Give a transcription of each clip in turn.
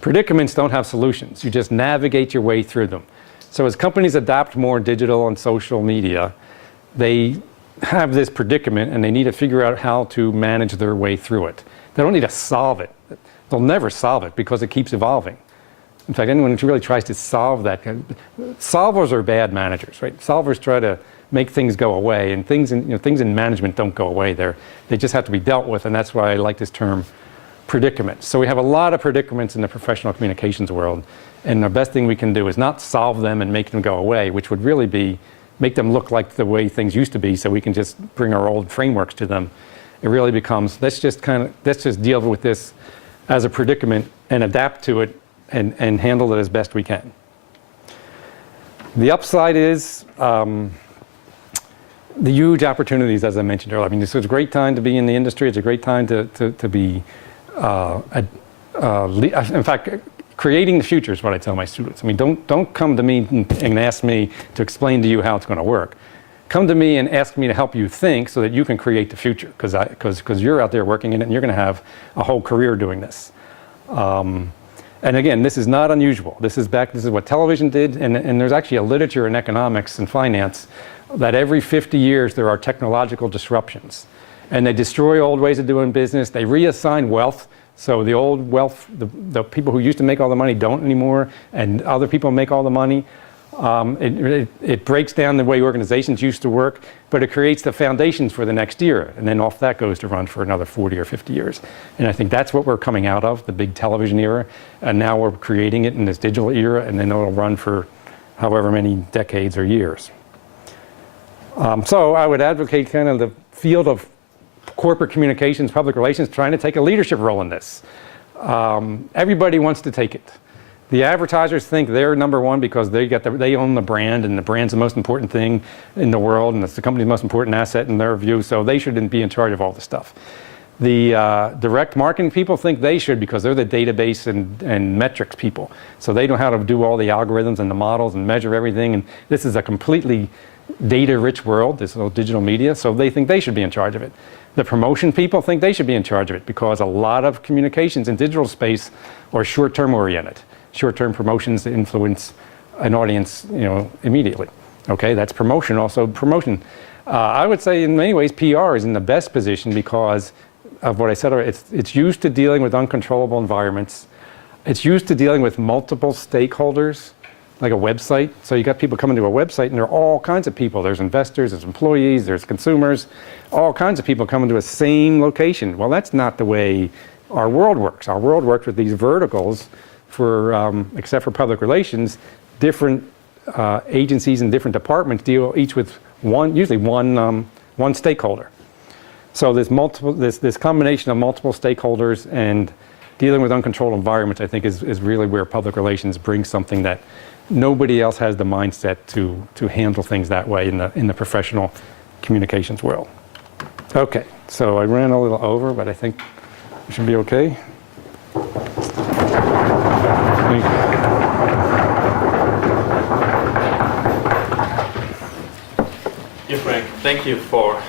Predicaments don't have solutions. You just navigate your way through them. So as companies adopt more digital and social media, they have this predicament and they need to figure out how to manage their way through it. They don't need to solve it. They'll never solve it because it keeps evolving. In fact, anyone who really tries to solve that, solvers are bad managers, right? Solvers try to make things go away, and things in management don't go away. They just have to be dealt with, and that's why I like this term predicament. So we have a lot of predicaments in the professional communications world, and the best thing we can do is not solve them and make them go away, which would really be make them look like the way things used to be so we can just bring our old frameworks to them. It really becomes, let's just deal with this as a predicament and adapt to it and handle it as best we can. The upside is the huge opportunities, as I mentioned earlier. I mean, this is a great time to be in the industry. It's a great time to be, in fact, creating the future is what I tell my students. I mean, don't come to me and ask me to explain to you how it's going to work. Come to me and ask me to help you think so that you can create the future, because you're out there working in it and you're going to have a whole career doing this. And again, this is not unusual. This is what television did, and there's actually a literature in economics and finance that every 50 years there are technological disruptions. And they destroy old ways of doing business. They reassign wealth. So the old wealth, the people who used to make all the money don't anymore, and other people make all the money. It breaks down the way organizations used to work, but it creates the foundations for the next era, and then off that goes to run for another 40 or 50 years. And I think that's what we're coming out of, the big television era, and now we're creating it in this digital era, and then it'll run for however many decades or years. So I would advocate kind of the field of corporate communications, public relations, trying to take a leadership role in this. Everybody wants to take it. The advertisers think they're number one because they own the brand, and the brand's the most important thing in the world, and it's the company's most important asset in their view, so they shouldn't be in charge of all this stuff. The direct marketing people think they should because they're the database and metrics people. So they know how to do all the algorithms and the models and measure everything, and this is a completely data-rich world, this whole digital media, so they think they should be in charge of it. The promotion people think they should be in charge of it because a lot of communications in digital space are short-term oriented. Short-term promotions influence an audience, immediately. Okay, that's promotion. Also promotion. I would say in many ways PR is in the best position because of what I said earlier. It's used to dealing with uncontrollable environments. It's used to dealing with multiple stakeholders, like a website. So you got people coming to a website, and there are all kinds of people. There's investors, there's employees, there's consumers, all kinds of people coming to a same location. Well, that's not the way our world works. Our world works with these verticals for, except for public relations, different agencies and different departments deal each with usually one stakeholder. So this combination of multiple stakeholders and dealing with uncontrolled environments, I think, is really where public relations brings something that nobody else has the mindset to handle things that way in the professional communications world. Okay, so I ran a little over, but I think it should be okay. Yeah, Frank, thank you for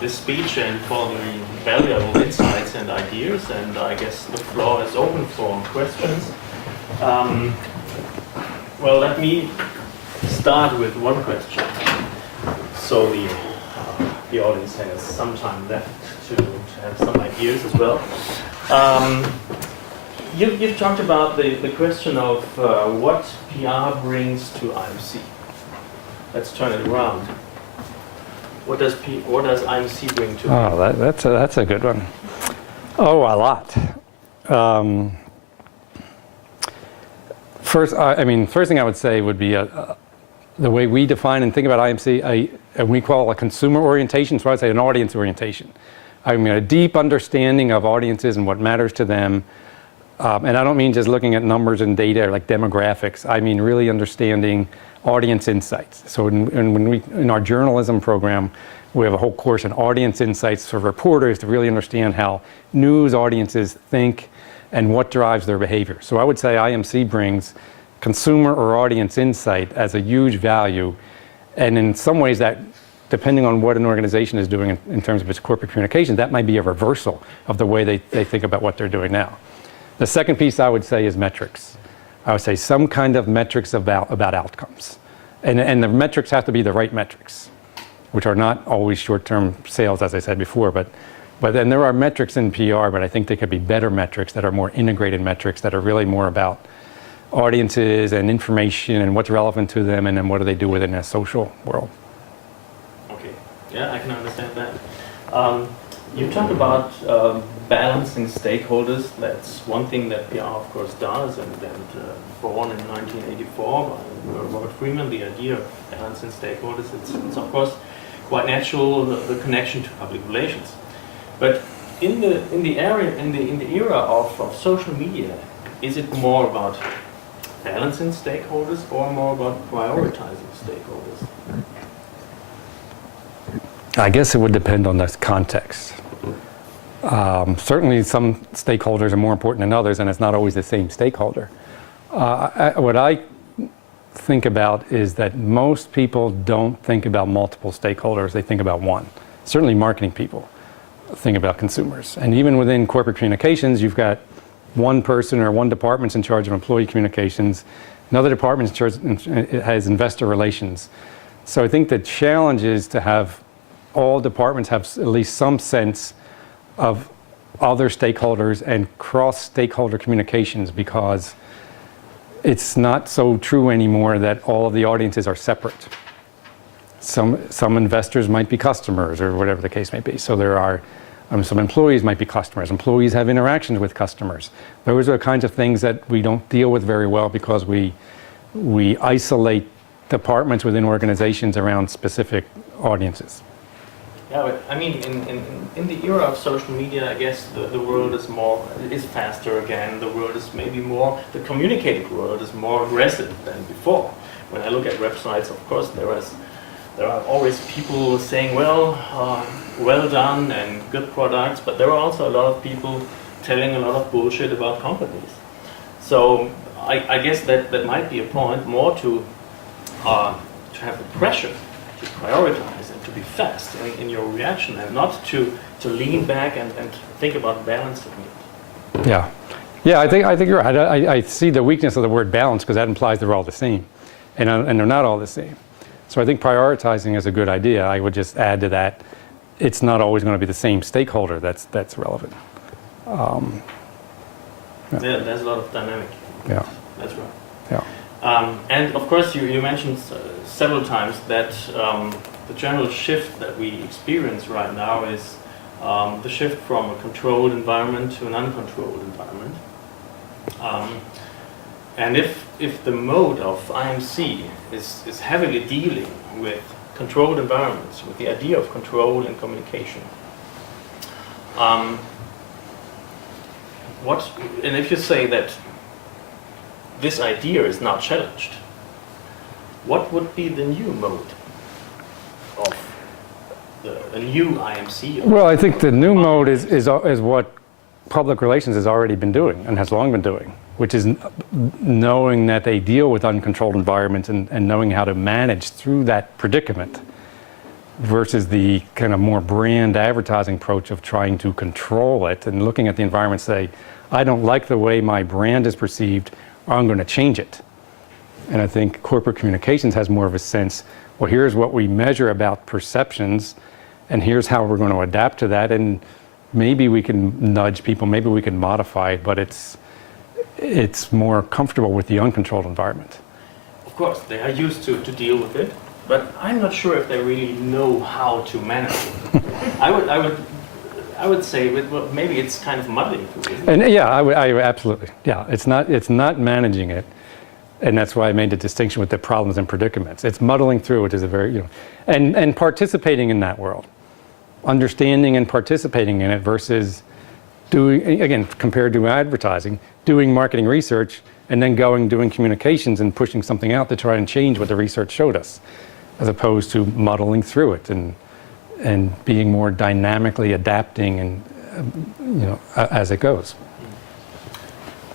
this speech and for the valuable insights and ideas, and I guess the floor is open for questions. Well, let me start with one question, so the audience has some time left to have some ideas as well. You've talked about the question of what PR brings to IMC. Let's turn it around. What does IMC bring to? Oh, that's a good one. Oh, a lot. First thing I would say would be the way we define and think about IMC. We call a consumer orientation. So I'd say an audience orientation. I mean, a deep understanding of audiences and what matters to them. And I don't mean just looking at numbers and data like demographics. I mean really understanding audience insights. So in our journalism program, we have a whole course on audience insights for reporters to really understand how news audiences think and what drives their behavior. So I would say IMC brings consumer or audience insight as a huge value. And in some ways that, depending on what an organization is doing in terms of its corporate communication, that might be a reversal of the way they think about what they're doing now. The second piece I would say is metrics. I would say some kind of metrics about outcomes. And the metrics have to be the right metrics, which are not always short-term sales, as I said before, but then there are metrics in PR, but I think they could be better metrics that are more integrated metrics that are really more about audiences and information and what's relevant to them, and then what do they do with it in a social world. Okay, yeah, I can understand that. You talk about balancing stakeholders. That's one thing that PR, of course, does, and born in 1984 by Robert Freeman, the idea of balancing stakeholders. It's of course quite natural, the connection to public relations. But in the era of social media, is it more about balancing stakeholders or more about prioritizing stakeholders? I guess it would depend on the context. Certainly some stakeholders are more important than others, and it's not always the same stakeholder. What I think about is that most people don't think about multiple stakeholders, they think about one. Certainly marketing people think about consumers. And even within corporate communications, you've got one person or one department's in charge of employee communications, another department's in charge, it has investor relations. So I think the challenge is to have all departments have at least some sense of other stakeholders and cross-stakeholder communications, because it's not so true anymore that all of the audiences are separate. Some investors might be customers or whatever the case may be. So there are some employees might be customers. Employees have interactions with customers. Those are the kinds of things that we don't deal with very well because we isolate departments within organizations around specific audiences. Yeah, but I mean, in the era of social media, I guess the world is faster again. The world is maybe more, the communicating world is more aggressive than before. When I look at websites, of course, there are always people saying, well done and good products, but there are also a lot of people telling a lot of bullshit about companies. So I guess that might be a point more to have the pressure to prioritize and to be fast in your reaction, and not to lean back and think about balancing it. Yeah, I think you're right. I see the weakness of the word balance because that implies they're all the same, and they're not all the same. So I think prioritizing is a good idea. I would just add to that, it's not always going to be the same stakeholder that's relevant. Yeah, there's a lot of dynamic. Yeah. That's right. Yeah. And of course, you mentioned several times that the general shift that we experience right now is the shift from a controlled environment to an uncontrolled environment. And if the mode of IMC is heavily dealing with controlled environments, with the idea of control and communication, and if you say that this idea is now challenged, what would be the new mode of a new IMC? Well, I think the new mode is what public relations has already been doing and has long been doing, which is knowing that they deal with uncontrolled environments and knowing how to manage through that predicament, versus the kind of more brand advertising approach of trying to control it and looking at the environment and say, I don't like the way my brand is perceived, or I'm going to change it. And I think corporate communications has more of a sense, well, here's what we measure about perceptions, and here's how we're going to adapt to that, and maybe we can nudge people, maybe we can modify it, but it's more comfortable with the uncontrolled environment. Of course, they are used to deal with it, but I'm not sure if they really know how to manage it. I would say maybe it's kind of muddling through it. And yeah, I absolutely. Yeah, it's not managing it, and that's why I made the distinction with the problems and predicaments. It's muddling through, which is a very, and participating in that world, understanding and participating in it versus doing, again, compared to advertising, doing marketing research and then doing communications and pushing something out to try and change what the research showed us, as opposed to muddling through it and being more dynamically adapting and as it goes.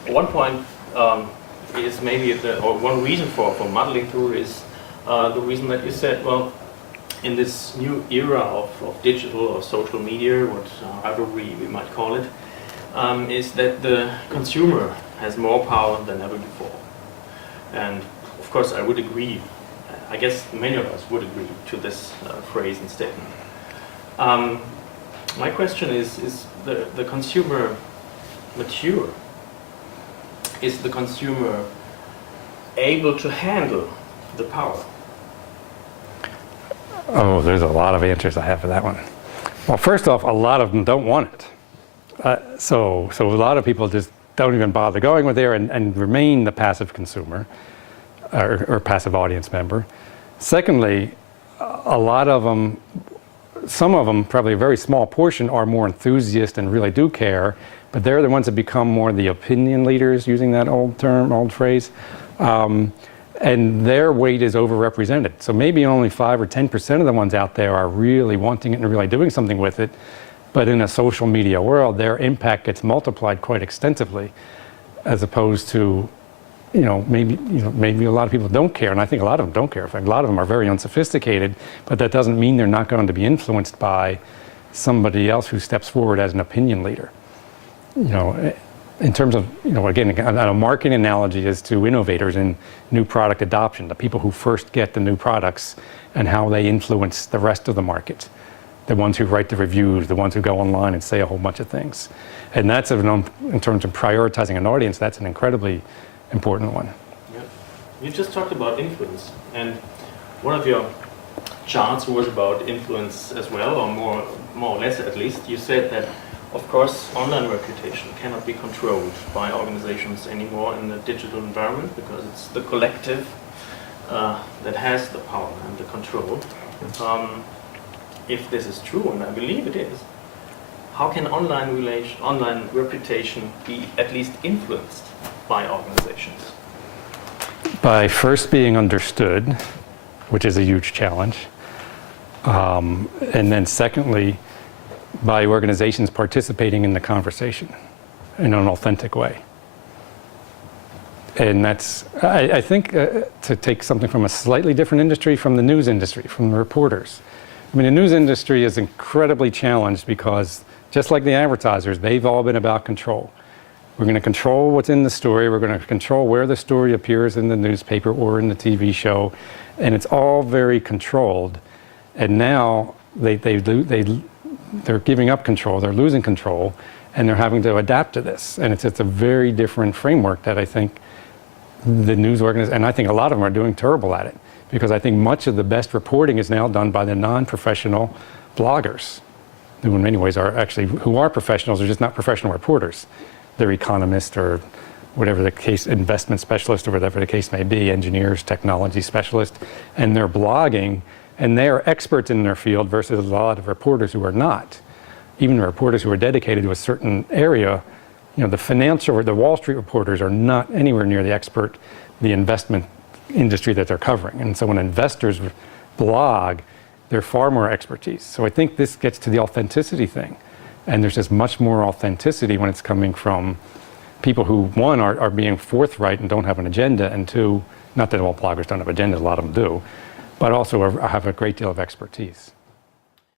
One point is maybe or one reason for muddling through is the reason that you said, well, in this new era of digital or social media, however we might call it, is that the consumer has more power than ever before. And of course, I would agree. I guess many of us would agree to this phrase and statement. My question is the consumer mature? Is the consumer able to handle the power? Oh, there's a lot of answers I have for that one. Well, first off, a lot of them don't want it. So a lot of people just don't even bother going with there and remain the passive consumer or passive audience member. Secondly, a lot of them, some of them, probably a very small portion, are more enthusiast and really do care, but they're the ones that become more the opinion leaders, using that old term, old phrase. And their weight is overrepresented. So maybe only 5 or 10% of the ones out there are really wanting it and really doing something with it. But in a social media world, their impact gets multiplied quite extensively, as opposed to, maybe a lot of people don't care, and I think a lot of them don't care. In fact, a lot of them are very unsophisticated, but that doesn't mean they're not going to be influenced by somebody else who steps forward as an opinion leader. In terms of, again, a marketing analogy is to innovators in new product adoption, the people who first get the new products and how they influence the rest of the market. The ones who write the reviews, the ones who go online and say a whole bunch of things. And that's, in terms of prioritizing an audience, that's an incredibly important one. Yeah. You just talked about influence, and one of your charts was about influence as well, or more or less at least. You said that, of course, online reputation cannot be controlled by organizations anymore in the digital environment, because it's the collective that has the power and the control. If this is true, and I believe it is, how can online reputation be at least influenced by organizations? By first being understood, which is a huge challenge, and then secondly, by organizations participating in the conversation in an authentic way. And that's, I think, to take something from a slightly different industry, from the news industry, from the reporters. I mean, the news industry is incredibly challenged because, just like the advertisers, they've all been about control. We're going to control what's in the story. We're going to control where the story appears in the newspaper or in the TV show. And it's all very controlled. And now they're giving up control. They're losing control. And they're having to adapt to this. And it's a very different framework that I think the news organizations, and I think a lot of them are doing terrible at it. Because I think much of the best reporting is now done by the non-professional bloggers, who in many ways are actually, who are professionals, they're just not professional reporters. They're economists or whatever the case, investment specialists or whatever the case may be, engineers, technology specialists, and they're blogging, and they are experts in their field versus a lot of reporters who are not. Even the reporters who are dedicated to a certain area, the financial or the Wall Street reporters are not anywhere near the expert, the investment industry that they're covering. And so when investors blog, they're far more expertise. So I think this gets to the authenticity thing. And there's just much more authenticity when it's coming from people who, one, are being forthright and don't have an agenda, and two, not that all bloggers don't have agendas, a lot of them do, but also have a great deal of expertise.